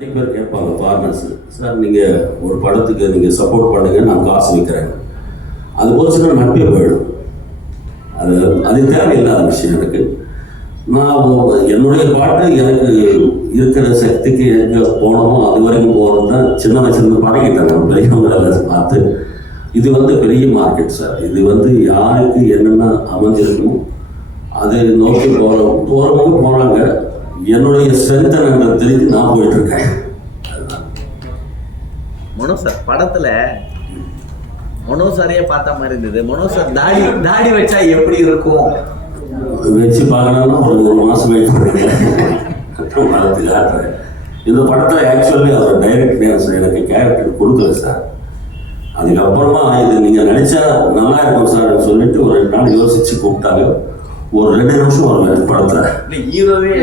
நிறைய பேர் கேட்பாங்க ஃபாரினர்ஸ் சார் நீங்கள் ஒரு படத்துக்கு நீங்கள் சப்போர்ட் பண்ணுங்க நான் காசு வைக்கிறேன். அது போச்சுன்னா நட்பே போயிடும். அது அது தேவையில்லாத விஷயம் எனக்கு. நான் என்னுடைய பாட்டு எனக்கு இருக்கிற சக்திக்கு எங்கே போனோமோ அது வரைக்கும் போகிறது தான் சின்ன வயசுலேருந்து பழகிட்டேன் நான். பெரியவங்களை பார்த்து. இது வந்து பெரிய மார்க்கெட் சார் இது வந்து யாருக்கு என்னென்ன அமைஞ்சிருக்குமோ அது நோக்கி போகிறோம் போகிறவங்க போகிறாங்க என்னுடைய ஸ்ட்ரென்த் எனக்கு தெரிஞ்சு நான் போயிட்டுருக்கேன். அதுதான் மனோ சார் படத்துல மனோ சாரையே பார்த்த மாதிரி இருந்தது. மனோ சார் தாடி தாடி வச்சா எப்படி இருக்கும்? வச்சு பார்க்கணும்னா ஒரு ஒரு மாதம் வெயிட் பண்ணுறேன் இந்த படத்தில் ஆக்சுவலி அவர் டைரக்ட் எனக்கு கேரக்டர் கொடுக்கல சார் அதுக்கப்புறமா இது நீங்கள் நினச்சா நல்லா இருக்கும் சார் சொல்லிட்டு ஒரு ரெண்டு நாள் யோசிச்சு கூப்பிட்டாங்க. ஒரு ரெண்டு நிமிஷம் வருவேன் படத்தில். இல்ல ஹீரோவே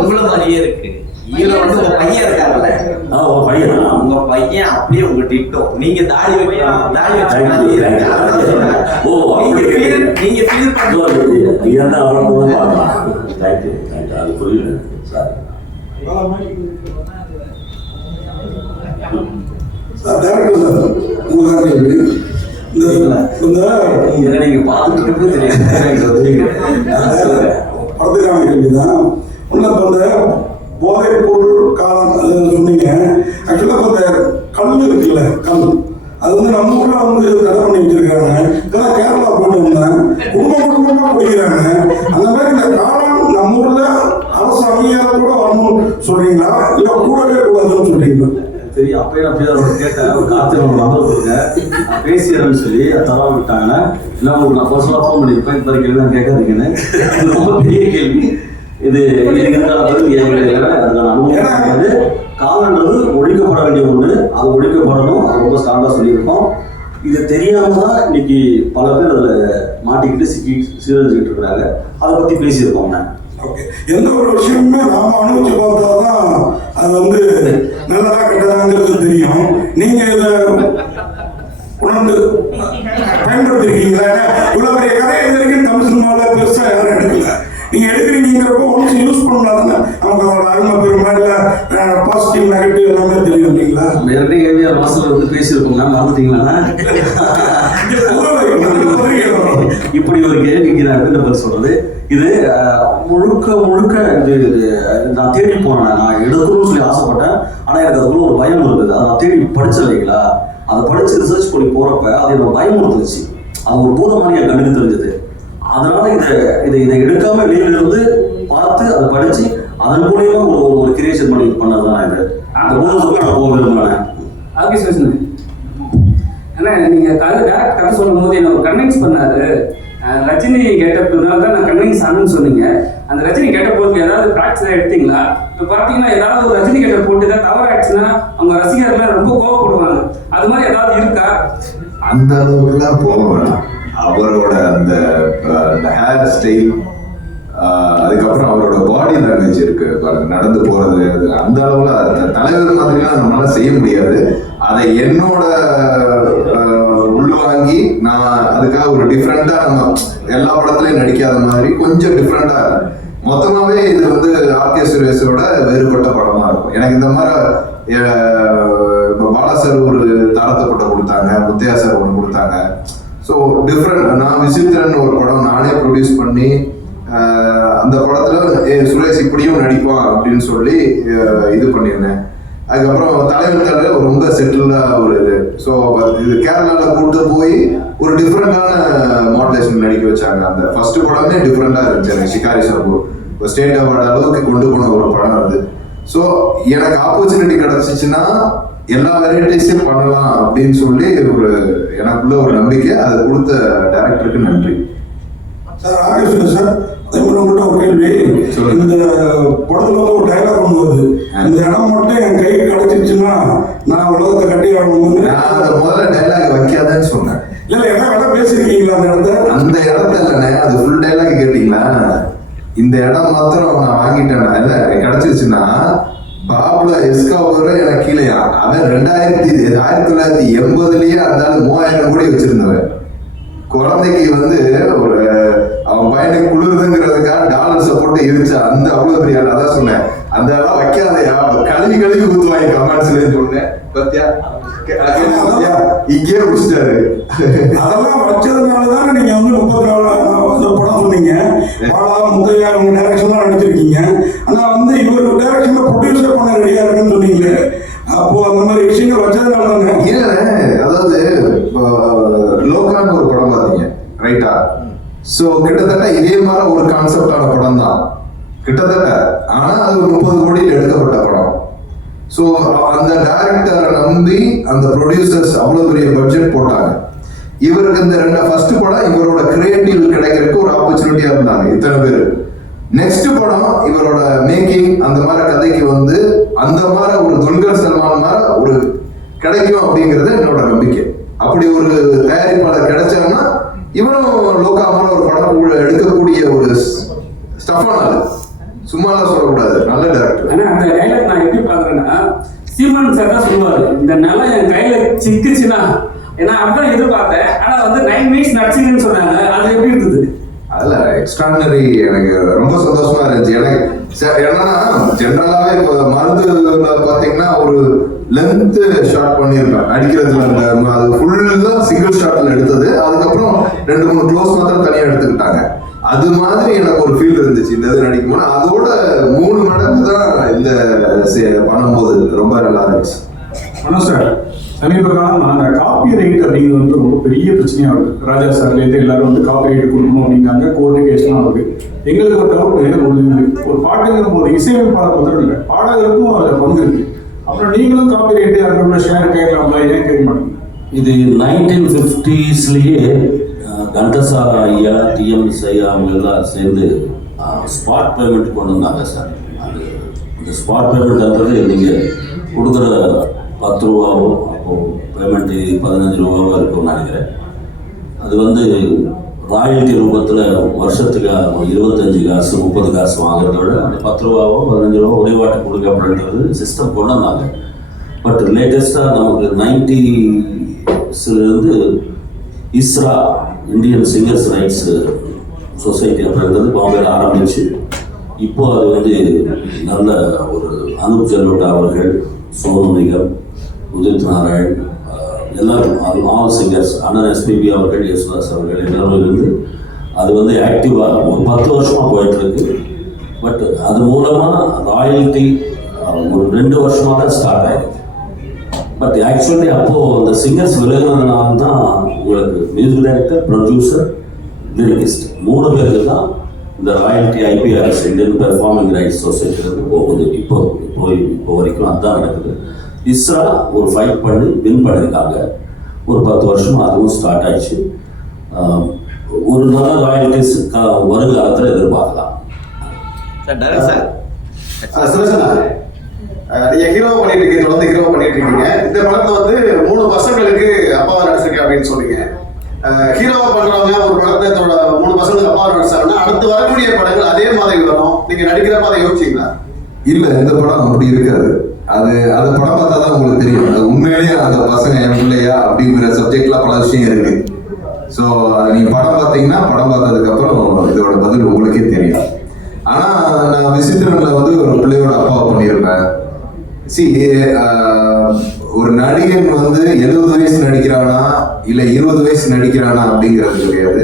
உங்கள மாதிரியே இருக்கு. ஹீரோ வந்து உங்க பையன் இருக்காங்கல்ல ஆ உன் பையனா? உங்க பையன் அப்படியே உங்க டிட்டோ. நீங்க தாடி வைக்கலாம் தாடி வச்ச. ஓ, நீங்க feel நீங்க ஃபீல் பண்ணுவோம் நீ என்ன அவனுக்கு பார்க்கலாம். தேங்க்யூ தேங்க்யூ அது புரியல. சார் சார் டேரக்டர் சார் உங்களுக்காக கேள்வி இந்த நீங்க பார்த்துட்டு தெரியும் படத்துக்கான கேள்வி இப்போ இந்த போதைப் பொருள் காலம் சொன்னீங்க ஆக்சுவலாக இப்போ இந்த கல் இருக்குல்ல கல் அது வந்து நம்ம ஊர்ல வந்து தடை பண்ணி வச்சிருக்காங்க. இதெல்லாம் கேரளா போட்டு வந்தேன். குடும்பம் குடும்பமா குடிக்கிறாங்க அப்பயே நான் போய் அவரை கேட்டேன் ஒரு கார்த்திகை ஒரு நம்பர் கொடுங்க பேசிடுறேன்னு சொல்லி அதை தர விட்டாங்க இல்லை உங்களுக்கு நான் பர்சனலாக ஃபோன் பண்ணியிருப்பேன்? இந்த மாதிரி கேள்வி நான் கேட்காதீங்கன்னு. இது ரொம்ப பெரிய கேள்வி. இது கிடையாது காலன்றது ஒழிக்கப்பட வேண்டிய ஒன்று அது ஒழிக்கப்படணும். அது ரொம்ப ஸ்ட்ராங்காக சொல்லியிருக்கோம். இது தெரியாம தான் இன்னைக்கு பல பேர் அதில் மாட்டிக்கிட்டு சிக்கி சீரழிச்சுக்கிட்டு இருக்கிறாங்க. அதை பற்றி பேசியிருக்கோம் நான். ஓகே. எந்த ஒரு விஷயமுமே நாம அனுபவிச்சு பார்த்தாதான் அது வந்து நல்லதா கெட்டதாங்கிறது தெரியும். நீங்க இத உணர்ந்து பயன்படுத்திருக்கீங்களா? ஏன்னா, இவ்வளவு பெரிய கதை வரைக்கும் தமிழ் சினிமாவில் பெருசா யாரும் எடுக்கல. நீங்க எடுக்கிறீங்கிறப்போ ஒன்ஸ் யூஸ் பண்ணலாம் தானே நமக்கு அதோட அருமை பெருமை இல்லை பாசிட்டிவ் நெகட்டிவ் எல்லாமே தெரியும் இல்லைங்களா? ஏற்கனவே ஏவிஆர் மாஸ்டர் வந்து பேசியிருக்கோங்க மறந்துட்டீங்களா? இப்படி ஒரு கேள்விக்கு நான் பதில் சொல்றது? இது முழுக்க முழுக்க இது நான் தேடி போனேன். நான் எடுக்கணும்னு சொல்லி ஆசைப்பட்டேன். ஆனா எனக்கு அதுக்குள்ள ஒரு பயம் இருந்தது. அதை நான் தேடி படிச்சேன் இல்லைங்களா? அதை படிச்சு ரிசர்ச் பண்ணி போறப்ப அது எனக்கு பயமுறுத்துச்சு அது ஒரு பூதமான என் கண்ணுக்கு தெரிஞ்சது. அதனால இதை இதை இதை எடுக்காம வெளியில இருந்து பார்த்து அதை படிச்சு அதன் மூலியமா ஒரு ஒரு கிரியேஷன் பண்ணி பண்ணதுதான் இது. அந்த பூதத்துக்கு நான் போக விரும்பினேன் ஆஃபீஸ் பேசுனேன் அண்ணா நீங்கள் கதை டேரக்ட் கதை சொல்லும் போது என்ன ஒரு கன்வின்ஸ் பண்ணாரு. ரஜினி கேட்டப்பனால தான் நான் கன்வின்ஸ் ஆனேன்னு சொன்னீங்க. அந்த ரஜினி கேட்ட போதுக்கு ஏதாவது ப்ராக்டிஸ் எடுத்தீங்களா? இப்போ பார்த்தீங்கன்னா ஏதாவது ஒரு ரஜினி கேட்ட போட்டு ஏதாவது தவறாயிடுச்சுன்னா அவங்க ரசிகர்கள் ரொம்ப கோவப்படுவாங்க. அது மாதிரி ஏதாவது இருக்கா? அந்த அளவுக்குலாம் போக வேணாம். அவரோட அந்த ஹேர் ஸ்டைல் அதுக்கப்புறம் அவரோட பாடி லாங்குவேஜ் இருக்கு. பாருங்க நடந்து போறது அந்த அளவுல அந்த தலைவர் மாதிரிலாம் நம்மளால செய்ய முடியாது. அதை என்னோட வாங்கி நான் அதுக்காக ஒரு டிஃப்ரெண்டா நம்ம எல்லா படத்துலயும் நடிக்காத மாதிரி கொஞ்சம் டிஃப்ரெண்டா மொத்தமாவே இது வந்து ஆர்கே சுரேஷோட வேறுபட்ட படமா இருக்கும். எனக்கு இந்த மாதிரி இப்போ பாலா சார் ஒரு தாரத்தை பட்டம் கொடுத்தாங்க முத்தையா சார் ஒன்று கொடுத்தாங்க. ஸோ டிஃப்ரெண்ட் நான் விசித்திரன் ஒரு படம் நானே ப்ரொடியூஸ் பண்ணி அந்த படத்துல ஏ சுரேஷ் இப்படியும் நடிப்பான் அப்படின்னு சொல்லி இது பண்ணியிருந்தேன். அதுக்கப்புறம் தலைவர் தலைவர் ரொம்ப செட்டில்டா ஒரு இது. ஸோ இது கேரளால கூட்டு போய் ஒரு டிஃப்ரெண்டான மாடலேஷன் நடிக்க வச்சாங்க அந்த ஃபர்ஸ்ட் படமே டிஃப்ரெண்டா இருந்துச்சு. எனக்கு ஷிகாரி சர்பூர் இப்போ ஸ்டேட் அவார்டு அளவுக்கு கொண்டு போன ஒரு படம் அது. ஸோ எனக்கு ஆப்பர்ச்சுனிட்டி கிடைச்சிச்சுன்னா எல்லா வெரைட்டிஸும் பண்ணலாம் அப்படின்னு சொல்லி ஒரு எனக்குள்ள ஒரு நம்பிக்கை அதை கொடுத்த டேரக்டருக்கு நன்றி. சார் ஆகேஷ் சார் உங்கள்கிட்ட ஒரு கேள்வி. இந்த படத்துல வந்து ஒரு டைலாக் ஒன்று வருது இந்த இடம் மட்டும் என் கை கிடைச்சிச்சுன்னா நான் உலகத்தை கட்டி ஆடணும்னு நான் அதை முதல்ல டைலாக் வைக்காதேன்னு சொன்னேன். இல்ல என்ன வேலை பேசிருக்கீங்களா அந்த இடத்த? அந்த இடத்துல இல்லைண்ணே அது ஃபுல் டைலாக் கேட்டீங்களா? இந்த இடம் மாத்திரம் நான் வாங்கிட்டேன் இல்ல கிடைச்சிருச்சுன்னா பாபுல எஸ்காபுரம் எனக்கு கீழேயா? அவன் ரெண்டாயிரத்தி ஆயிரத்தி தொள்ளாயிரத்தி எண்பதுலயே அந்த மூவாயிரம் கோடி வச்சிருந்தவன். குழந்தைக்கு வந்து ஒரு அவன் பையனுக்கு குளிருதுங்கிறதுக்காக டாலர்ஸை போட்டு எரிச்சா அந்த அவ்வளவு பெரிய. அதான் சொன்னேன். அந்த எல்லாம் வைக்காதயா? கழுவி கழுவி ஊத்துவாங்க கமெண்ட்ஸ்ல சொன்னேன் பத்தியா? இங்கே முடிச்சிட்டாரு. அதெல்லாம் வச்சதுனால தானே நீங்க வந்து முப்பத்தி நாலு படம் சொன்னீங்க. பாலா முத்தையா டைரக்ஷன் தான் நடிச்சிருக்கீங்க. ஆனா வந்து இவர் டைரக்ஷன்ல ப்ரொடியூசர் பண்ண ரெடியா இருக்குன்னு சொன்னீங்களே அப்போ அந்த மாதிரி விஷயங்கள் வச்சதுனால தானே இல்ல அதாவது இப்போ, லோகான்னு ஒரு படம் பார்த்தீங்க ரைட்டா சோ கிட்டத்தட்ட இதே மாதிரி ஒரு கான்செப்டான படம் தான் கிட்டத்தட்ட ஆனா அது ஒரு முப்பது கோடியில் எடுக்கப்பட்ட படம் ஸோ அந்த டைரக்டரை நம்பி அந்த ப்ரொடியூசர்ஸ் அவ்வளோ பெரிய பட்ஜெட் போட்டாங்க. இவருக்கு இந்த ரெண்டு ஃபர்ஸ்ட் படம் இவரோட கிரியேட்டிவ் கிடைக்கிறதுக்கு ஒரு ஆப்பர்ச்சுனிட்டியா இருந்தாங்க இத்தனை பேர். நெக்ஸ்ட் படம் இவரோட மேக்கிங் அந்த மாதிரி கதைக்கு வந்து அந்த மாதிரி ஒரு துல்கர் சல்மான் மாதிரி ஒரு கிடைக்கும் அப்படிங்கிறது என்னோட நம்பிக்கை. அப்படி ஒரு தயாரிப்பாளர் கிடைச்சாங்கன்னா இவரும் லோக்கா மாதிரி ஒரு படம் எடுக்கக்கூடிய ஒரு ஸ்டஃபான ஆளு சும்மாலாம் சொல்லக்கூடாது நல்ல டேரக்டர் ஆனா அந்த டைலாக் நான் எப்படி பாக்குறேன்னா சீமான் சார் தான் சொல்லுவாரு. இந்த நிலம் என் கையில சிக்குச்சுன்னா ஏன்னா அப்படிதான் எதிர்பார்த்தேன். ஆனா வந்து நைன் மினிட்ஸ் நடிச்சிங்கன்னு சொன்னாங்க. அது எப்படி இருந்தது? அதுல எக்ஸ்ட்ரானரி எனக்கு ரொம்ப சந்தோஷமா இருந்துச்சு. எனக்கு ச- என்னன்னா ஜென்ரலாவே இப்போ மருந்து பாத்தீங்கன்னா ஒரு லென்த் ஷார்ட் பண்ணியிருப்பேன். அடிக்கிறதுல அந்த அது ஃபுல்லா சிங்கிள் ஷாட்ல எடுத்தது. அதுக்கப்புறம் ரெண்டு மூணு க்ளோஸ் மாத்திரம் தனியா எடுத்துக்கிட்டாங்க. அது மாதிரி எனக்கு ஒரு ஃபீல் இருந்துச்சு. இந்த இது நடிக்கும்போது. அதோட மூணு மடங்கு தான் இந்த சே- பண்ணும்போது ரொம்ப நல்லா இருந்துச்சு. ஆனால் சார் சமீப காலமா அந்த காப்பி ரைட் அப்படிங்கிறது வந்து ரொம்ப பெரிய பிரச்சனையா இருக்கு ராஜா சார்லேருந்து எல்லாரும் வந்து காப்பி ரைட் கொடுக்கணும் அப்படிங்காங்க கோர்ட்டு கேஸ்லாம் இருக்கு எங்களுக்கு ஒரு டவுட் ஒரு ஒரு பாட்டுங்கிற போது இசையமைப்பாளர் மாத்திரம் இல்லை. பாடகருக்கும் அதில் பங்கு இருக்கு. அப்புறம் நீங்களும் காப்பி ரைட்டு அதோட ஷேர் கேட்கலாம்ல? ஏன் கேட்க மாட்டீங்க? இது நைன்டீன் ஃபிஃப்டிஸ்லேயே கண்டசா ஐயா டிஎம்எஸ் ஐயா அவங்க எல்லாம் சேர்ந்து ஸ்பாட் பேமெண்ட் கொண்டு வந்தாங்க சார். அது இந்த ஸ்பாட் பேமெண்ட்ன்றது நீங்கள் கொடுக்குற பத்து ரூபாவோ அப்போது பேமெண்ட்டு பதினஞ்சு ரூபாவோ இருக்கும்னு நினைக்கிறேன். அது வந்து ராயல்டி ரூபத்தில் வருஷத்துக்கு இருபத்தஞ்சி இருபத்தஞ்சு காசு முப்பது காசு வாங்குறத விட அந்த பத்து ரூபாவோ பதினஞ்சு ரூபா ஒரே வாட்டி கொடுக்க அப்படின்றது சிஸ்டம் கொண்டு வந்தாங்க. பட் லேட்டஸ்ட்டாக நமக்கு நைன்டிஸ்லேருந்து ISRA Indian singers rights society அப்படின்றது பாம்பேல ஆரம்பிச்சு இப்போ அது வந்து நல்ல ஒரு அனுப் ஜல்லோட்டா அவர்கள் சோனு நிகம் உதித் நாராயண் எல்லாரும் ஆல் சிங்கர்ஸ் அண்ணன் எஸ்பிபி அவர்கள் யேசுதாஸ் அவர்கள் எல்லாரும் இருந்து அது வந்து ஆக்டிவாக ஒரு பத்து வருஷமாக போயிட்டுருக்கு பட் அது மூலமாக ராயல்ட்டி ஒரு ரெண்டு வருஷமாக தான் ஸ்டார்ட் ஆயிருக்கு. பட் ஆக்சுவலி அப்போது அந்த சிங்கர்ஸ் விலகினதுனால தான் உங்களுக்கு மியூசிக் டைரக்டர் ப்ரொடியூசர் லிரிகிஸ்ட் மூணு பேருக்கு தான் இந்த royalty IPRS Indian performing rights சொசைட்டிலேருந்து போகுது. இப்போ இப்போ இப்போ வரைக்கும் அதுதான் நடக்குது. இஸ்ரா ஒரு ஃபைட் பண்ணி வின் பண்ணியிருக்காங்க ஒரு பத்து வருஷம் அதுவும் ஸ்டார்ட் ஆயிடுச்சு. ஒரு நல்ல ராயல்ட்டிஸ் வருங்காலத்தில் எதிர்பார்க்கலாம். சார் சார் நீங்க ஹீரோ பண்ணிட்டு இருக்கீங்க தொடர்ந்து ஹீரோ பண்ணிட்டு இருக்கீங்க இந்த படத்துல வந்து மூணு பசங்களுக்கு அப்பாவை நடிச்சிருக்கேன் அப்படின்னு சொன்னீங்க. ஹீரோவா பண்றவங்க ஒரு படத்தை தன்னோட மூணு பசங்களுக்கு அப்பாவை நடிச்சாங்கன்னா அடுத்து வரக்கூடிய படங்கள் அதே மாதிரி வரும் நீங்க நடிக்கிறப்ப அதை யோசிச்சீங்களா? இல்ல இந்த படம் அப்படி இருக்காது. அது அந்த படம் பார்த்தா தான் உங்களுக்கு தெரியும். அது உண்மையிலேயே அந்த பசங்க என் பிள்ளையா அப்படிங்கிற சப்ஜெக்ட்ல பல விஷயம் இருக்கு. ஸோ நீங்க படம் பார்த்தீங்கன்னா படம் பார்த்ததுக்கு அப்புறம் இதோட பதில் உங்களுக்கே தெரியும். ஆனா நான் விசித்திரன்ல வந்து ஒரு பிள்ளையோட அப்பாவை பண்ணியிருப்பேன். சி uh, ஒரு நடிகன் வந்து எழுபது வயசு நடிக்கிறானா? இல்ல இருபது வயசு நடிக்கிறானா அப்படிங்கிறது கிடையாது.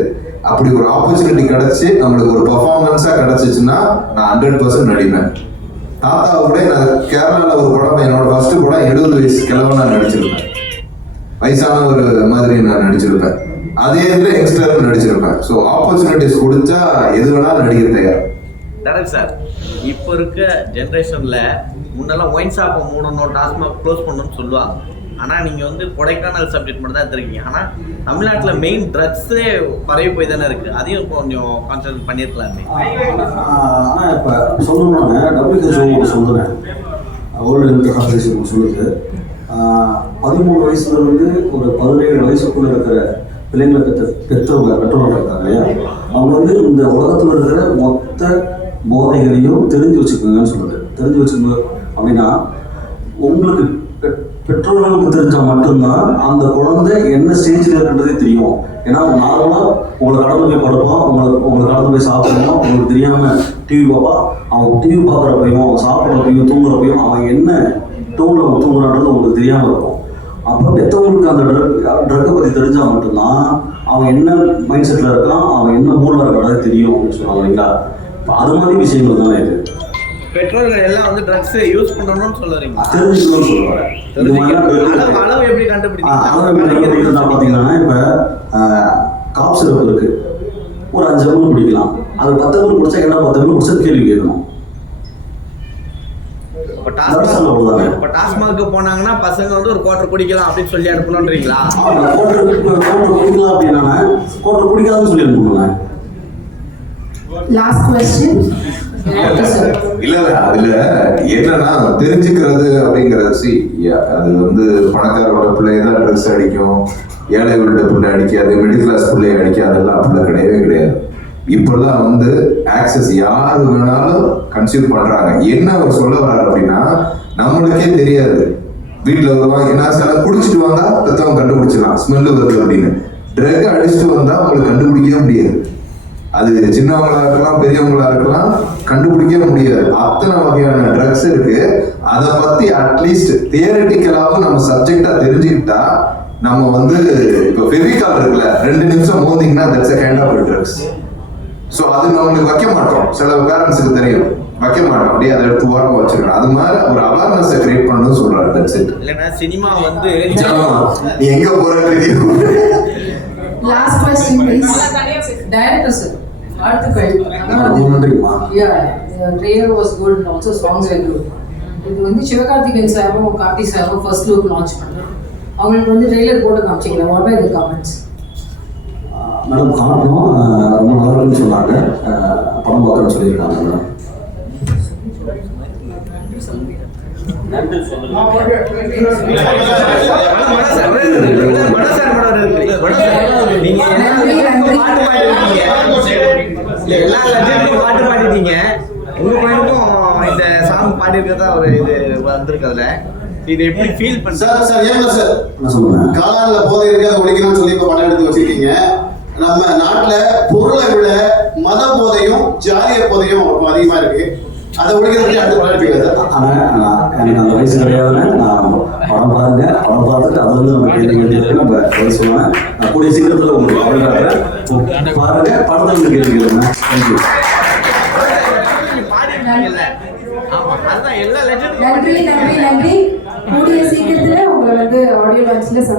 அப்படி ஒரு ஆப்பர்ச்சுனிட்டி கிடைச்சு நம்மளுக்கு ஒரு பர்ஃபார்மன்ஸா கிடைச்சிச்சுன்னா நான் ஹண்ட்ரட் பர்சன்ட் நடிப்பேன். தாத்தா கூட நான் கேரளால ஒரு படம் என்னோட ஃபர்ஸ்ட் படம் எழுபது வயசு கிழவனா நடிச்சிருப்பேன். வயசான ஒரு மாதிரி நான் நடிச்சிருப்பேன். அதே இதுல யங்ஸ்டர் நடிச்சிருப்பேன். ஸோ ஆப்பர்ச்சுனிட்டிஸ் கொடுத்தா எது வேணாலும் நடிக்க தயார். சார் இப்போ இருக்க ஜென்ரேஷனில் முன்னெல்லாம் ஒயின் ஷாப்பை மூடணும் டாஸ்மாக் க்ளோஸ் பண்ணணும்னு சொல்லுவாங்க. ஆனால் நீங்கள் வந்து கொடைக்கானல் சப்ஜெக்ட் மட்டும் தான் எடுத்துருக்கீங்க. ஆனால் தமிழ்நாட்டில் மெயின் ட்ரக்ஸே பரவி போய் தானே இருக்குது அதையும் கொஞ்சம் கான்சன்ட்ரேட் பண்ணியிருக்கலாமே ஆனால் இப்போ சொல்லணும்னா டபிள்யூஹெச்ஓ சொல்லுறேன் வேர்ல்டு ஹெல்த் ஆர்கனைசேஷன் சொல்லுது. பதிமூணு வயசுல இருந்து ஒரு பதினேழு வயசுக்குள்ள இருக்கிற பிள்ளைங்களை பெற்ற பெற்றவங்க பெற்றோர்கள் இருக்காங்க இல்லையா? அவங்க வந்து இந்த உலகத்தில் இருக்கிற மொத்த போதைகளையும் தெரிஞ்சு வச்சுக்கோங்கன்னு சொல்லுது தெரிஞ்சு வச்சுக்கோங்க அப்படின்னா உங்களுக்கு பெற்றோர்களுக்கு தெரிஞ்சா மட்டும்தான் அந்த குழந்தை என்ன ஸ்டேஜில் இருக்குன்றதே தெரியும். ஏன்னா நார்மலாக உங்களை கடந்து போய் படுப்பான் உங்களை உங்களை கடந்து போய் சாப்பிடணும் உங்களுக்கு தெரியாம டிவி பார்ப்பா அவன் டிவி பார்க்குறப்பையும் அவன் சாப்பிட்றப்பையும் தூங்குறப்பையும் அவன் என்ன டூல அவன் தூங்குறான்றது உங்களுக்கு தெரியாம இருக்கும். அப்போ பெற்றவங்களுக்கு அந்த ட்ரக் ட்ரக்கை பற்றி தெரிஞ்சால் மட்டும்தான் அவன் என்ன மைண்ட் செட்டில் இருக்கான் அவன் என்ன மூடில் இருக்கிறது தெரியும் அப்படின்னு சொல்லுவாங்க இல்லைங்களா? அது மாதிரி விஷயங்கள் தானே இது? பெற்றோர்கள் எல்லாம் வந்து ட்ரக்ஸ் யூஸ் பண்ணணும்னு சொல்ல வரீங்க தெரிஞ்சுக்கணும்னு சொல்லுவாங்க அளவு எப்படி கண்டுபிடிக்கிறீங்க? பார்த்தீங்கன்னா இப்போ காப் சிறப்பு இருக்கு. ஒரு அஞ்சு எம்எல் குடிக்கலாம். அது பத்து எம்எல் குடிச்சா என்ன பத்து எம்எல் குடிச்சா கேள்வி கேட்கணும். டாஸ்மாக் போனாங்கன்னா பசங்க வந்து ஒரு குவார்டர் குடிக்கலாம் அப்படின்னு சொல்லி அனுப்பணுன்றீங்களா அவங்க கோட்டர் கோட்டர் குடிக்கலாம் அப்படின்னா கோட்டர் குடிக்காதுன்னு சொல்லி அனுப்பணுங்க லாஸ்ட் question. இல்ல இல்ல அதுல என்னன்னா தெரிஞ்சுக்கிறது அப்படிங்கறது சி அது வந்து பணக்காரோட பிள்ளையதான் ட்ரெஸ் அடிக்கும். ஏழை வீட்டு பிள்ளை அடிக்காது மிடில் கிளாஸ் பிள்ளை அடிக்காதெல்லாம் அப்படிலாம் கிடையவே கிடையாது. இப்பெல்லாம் வந்து ஆக்சஸ் யாரு வேணாலும் கன்சியூம் பண்றாங்க. என்ன அவர் சொல்ல வர்றாரு அப்படின்னா நம்மளுக்கே தெரியாது. வீட்டுல வருவாங்க என்ன சில குடிச்சிட்டு வந்தா பெத்தவங்க கண்டுபிடிச்சிடலாம். ஸ்மெல்லு வருது அப்படின்னு. ட்ரக் அடிச்சுட்டு வந்தா அவங்களுக்கு கண்டுபிடிக்கவே முடியாது. அது சின்னவங்களா இருக்கலாம் பெரியவங்களா இருக்கலாம் கண்டுபிடிக்கவே முடியாது. அத்தனை வகையான ட்ரக்ஸ் இருக்கு. அதை பத்தி அட்லீஸ்ட் தியரட்டிக்கலாவும் நம்ம சப்ஜெக்டா தெரிஞ்சுக்கிட்டா நம்ம வந்து இப்போ ஃபெவிகால் இருக்குல்ல ரெண்டு நிமிஷம் மோதிங்கன்னா that's a kind of drugs so அது நம்மளுக்கு வைக்க மாட்டோம். சில பேரண்ட்ஸுக்கு தெரியும். வைக்க மாட்டோம். அப்படியே அதை எடுத்து ஓரமா வச்சிருக்கோம். அது மாதிரி ஒரு அவேர்னஸை கிரியேட் பண்ணணும்னு சொல்றாரு தட்ஸ் இட் இல்லைன்னா சினிமா வந்து நீ எங்க போறன்னு தெரியும். Last Director sir. வாழ்த்துக்கள். was good and also songs were good. இது வந்து சிவகார்த்திகேயன் சாரும் கார்த்தி சாரும் ஃபர்ஸ்ட் லுக் லான்ச் பண்ணாங்க. அவங்களுக்கு வந்து ட்ரெய்லர் போட்டு காமிச்சிங்களா what are the comments madam காட்டணும் ரொம்ப நல்லா இருக்குன்னு சொன்னாங்க படம் பார்க்கணும்னு சொல்லியிருக்காங்க மேடம் நன்றி, பாடிருக்கீங்க எல்லா லட்சத்துக்கும் பாட்டு பாடிட்டீங்க உங்க பையனுக்கும் இந்த சாங் பாடிருக்கதா ஒரு இது வந்திருக்கு அதுல இது எப்படி ஃபீல் பண்ற சார் சார் சொல்லுங்க காலான்ல போதை இருக்கு அதை ஒழிக்கணும்னு சொல்லி இப்ப படம் எடுத்து வச்சிருக்கீங்க நம்ம நாட்டுல பொருளை விட மத போதையும் ஜாதிய போதையும் அதிகமா இருக்கு அதை ஒழிக்கிறதுக்கு அடுத்து சார் ஆனால் எனக்கு அந்த வயசு கிடையாதுன்னு நான் படம் பாருங்க. படம் பார்த்துட்டு அது வந்து நம்ம கேள்வி வேண்டியது நம்ம பதில் சொல்லுவேன் நான் கூடிய சீக்கிரத்தில் உங்களுக்கு படம் காட்டுறேன். பாருங்க. படத்தை வந்து கேள்வி கேளுங்க. தேங்க்யூ பாடிருக்கீங்கல்ல ஆமா அதுதான் எல்லா லட்சத்துக்கும் நன்றி நன்றி நன்றி. கூடிய சீக்கிரத்துல உங்களை வந்து ஆடியோ லான்ச்ல